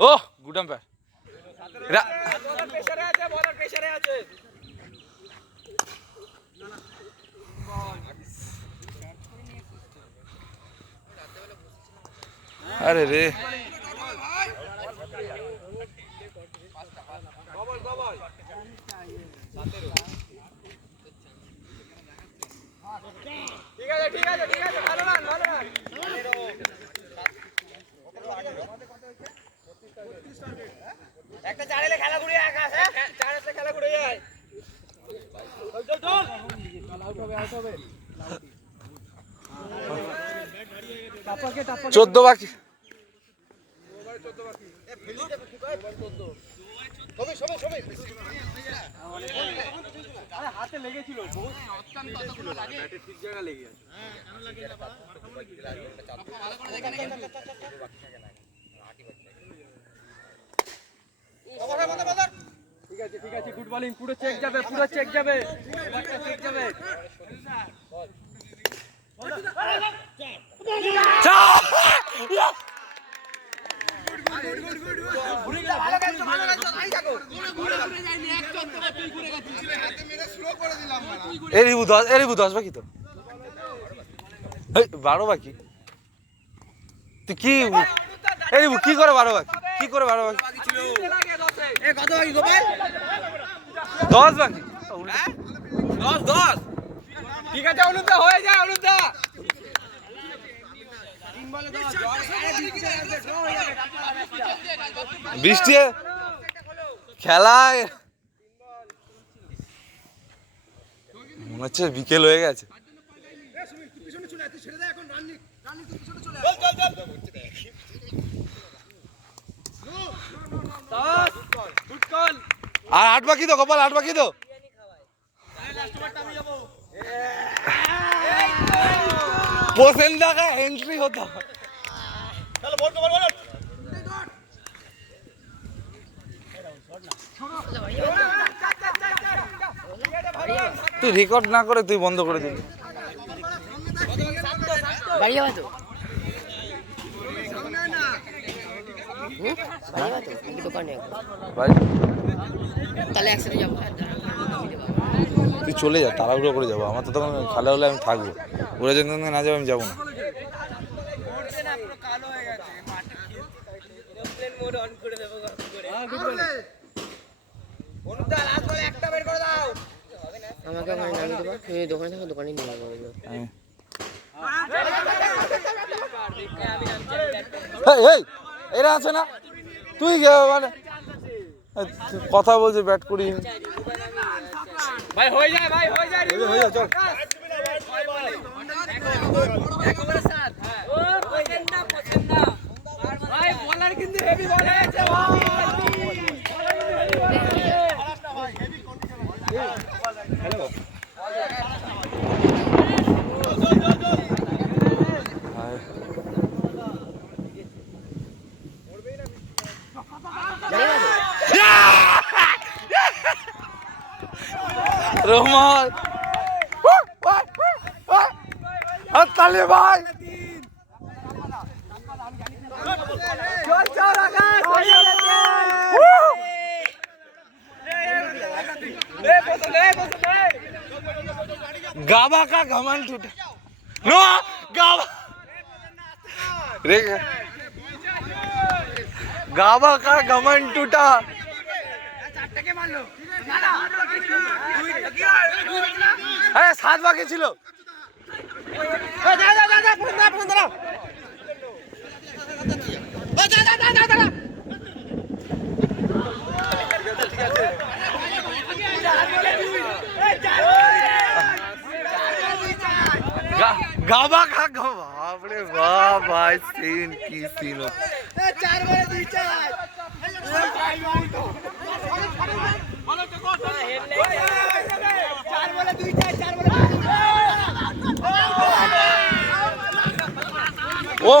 ও good umpire আরে রে। ঠিক আছে ঠিক আছে ঠিক আছে ভালো ভালো একটা খেলা ঘুরিয়ে এক খেলা যায় চল চল চোদ্দ বাকি। হাতে লেগেছিল ঠিক জায়গা লেগে আছে ঠিক আছে ঠিক আছে গুড বলিং পুরো চেক যাবে পুরো চেক যাবে। চেক যাবে এ রিবু দশ এ রিবু দশ বাকি তো। বারো বাকি। তুই কি এ রিবু কি করে বারো বাকি? কি করে বারো বাকি? দশ বাকি। দশ দশ। ঠিক আছে অনুদা হয়ে যায় অনুদা বৃষ্টি খেলায় মনে হচ্ছে বিকেল হয়ে গেছে। আর আট বাকি তো কপাল আট বাকি তো। পোসেন টাকা এন্ট্রি হতো তুই রেকর্ড না করে তুই বন্ধ করে দিবি যাব। তুই চলে যা তাড়াহুড়ো করে যাব। আমার তো তখন খালে হলে আমি থাকব। ওরা যদি না যাব আমি যাব না। কালো হয়ে গেছে আমাকে ওখানে নামিয়ে দেবো। তুমি দোকানে থাকো দোকানে নিয়ে যাব আমি আমি এই, এই এরা আছে না? তুই মানে কথা বলছে ব্যাট করি। ভাই হয়ে যায় ভাই হয়ে যায় হয়ে যায়, চল। একেবারে সাত ও পছন্দ না পছন্দ না ভাই বলার কিন্তু হেভি বল হয়েছে ভাই। रोहमान ताली भाई गाबा का घमन टूटा। No Gabba. रे गाबा का घमन टूटा। আরে সাত বাকি ছিল। গাবা খা গাবা বাপরে বাবা সিন কি সিন। চার বারে দুই চার। ও।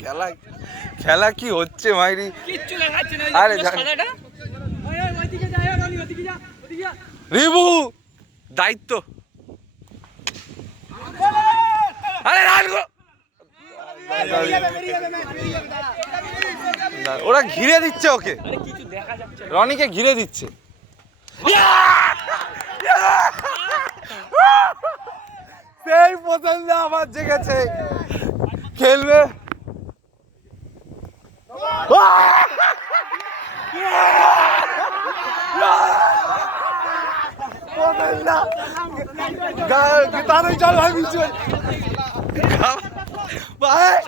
খেলা খেলা কি হচ্ছে মাইরি? আরে রিবু দায়িত্ব। আরে রান গো। না, ওরা ঘিরে দিচ্ছে ওকে। আরে কিছু দেখা যাচ্ছে না। রনিকে ঘিরে দিচ্ছে। সেই পছন্দ আমার জেগেছে। খেলবে। তাদের চল ভাই পিছন ভাই